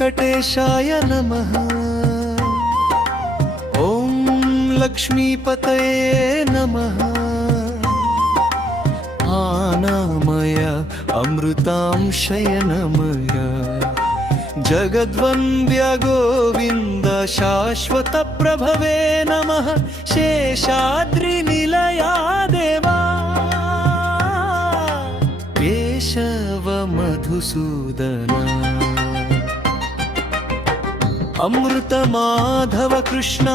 वेङ्कटेशाय नमः। ॐ लक्ष्मीपतये नमः। आनामय अमृतांशयनमय जगद्वन्द्य गोविन्द शाश्वत प्रभवे नमः। शेषाद्रिनिलया देवा केशव मधुसूदना अमृत माधव कृष्ण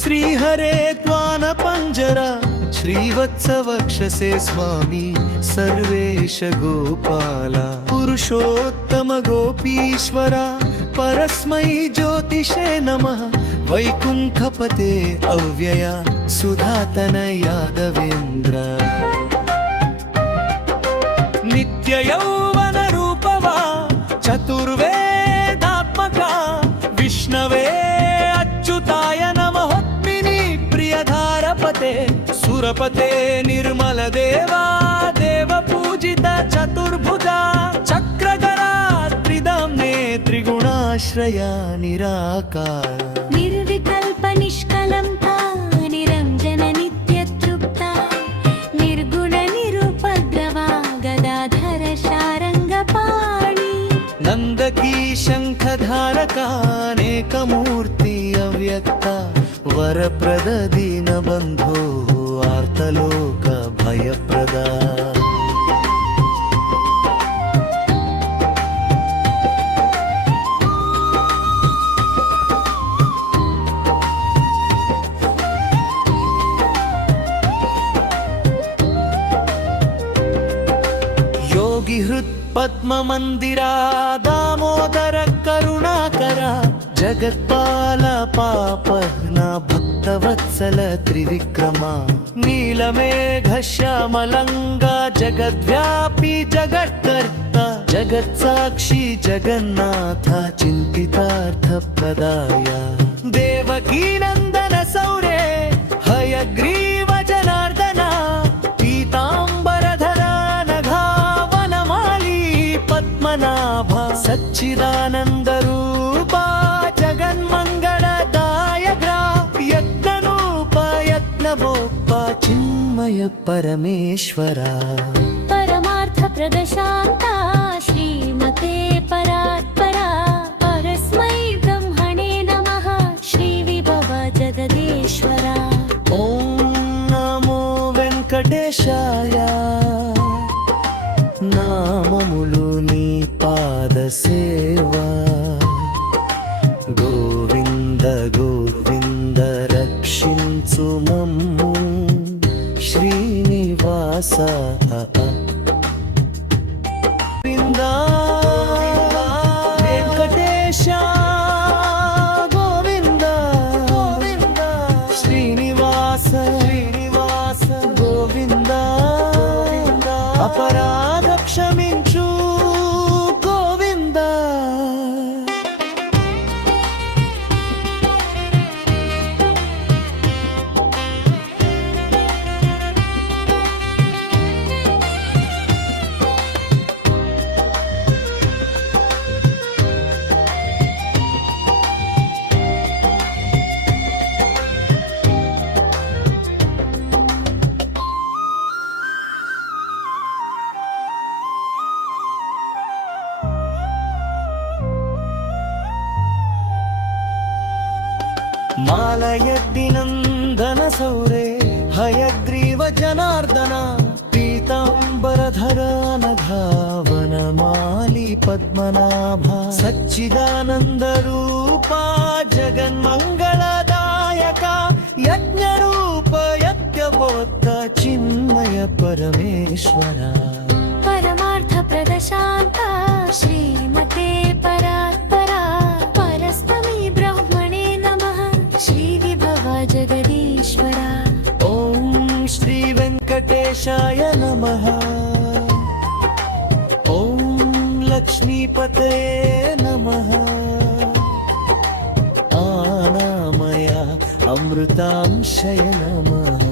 श्रीहरे त्वानपञ्जरा श्रीवत्स वक्षसे स्वामी सर्वेश गोपाला पुरुषोत्तम गोपीश्वरा परस्मै ज्योतिषे नमः। वैकुण्ठपते अव्यया सुधातनया यादवेन्द्र नित्ययौवन रूपवा चतुर्वेदात्मका विष्णवे अच्युताय नमः। प्रियधारपते सुरपते निर्मल देवा देवपूजित चतुर्भुजा चक्रधरा त्रिदम्ने त्रिगुणाश्रया निराकार निर्विकल्प निष्कलंका निरंजन नित्यतृप्ता निर्गुण निरुपद्रवा गदाधर शारंगपाणि नंदकी शंखधारकानेकमूर्ति अव्यक्ता वरप्रद दीनबन्धो आर्तलोक भयप्रदा योगिहृत् पद्ममन्दिरा दामोदर करुणाकरा जगत्पाल पापहना भक्तवत्सल त्रिविक्रमा नीलमेघ श्यामलंगा जगद्व्यापी जगत्कर्ता जगत्साक्षी जगन्नाथ चिन्तितार्थ प्रदाया देवकी नंदन सौरे हयग्रीव जनार्दना पीतांबरधरा नघा वनमाली पद्मनाभा सच्चिदानंद रूपा जगन्मंगलदायग्रा यज्ञरूप यज्ञभोक्ता चिन्मय परमेश्वरा परमार्थ प्रदशान्ता श्रीमते परात्परा परस्मै ब्रह्मणे नमः। श्रीविभव जगदीश्वरा ॐ नमो वेङ्कटेशाय नाममुलु नी पादसेवा गोविन्द गोविन्द रक्षिंचु मम्मु श्रीनिवास गोविन्द वेङ्कटेश गोविन्द श्रीनिवास गोविन्द अपराध क्षमिंचु गोविन्द मालयद्दिनन्दन सौरे हयग्रीव जनार्दन पीताम्बरधर नघावनमाली पद्मनाभा सच्चिदानन्द रूपा जगन्मङ्गलदायका यज्ञरूप यज्ञभोक्ता चिन्मय परमेश्वरा परमार्थ प्रदशान्ता श्रीमते परात्परा परस्मै ब्रह्मणे नमः। श्रीविभव जगदीश्वरा ॐ श्री वेङ्कटेशाय नमः। ॐ लक्ष्मीपतये नमः। आनामय अमृतांशय नमः।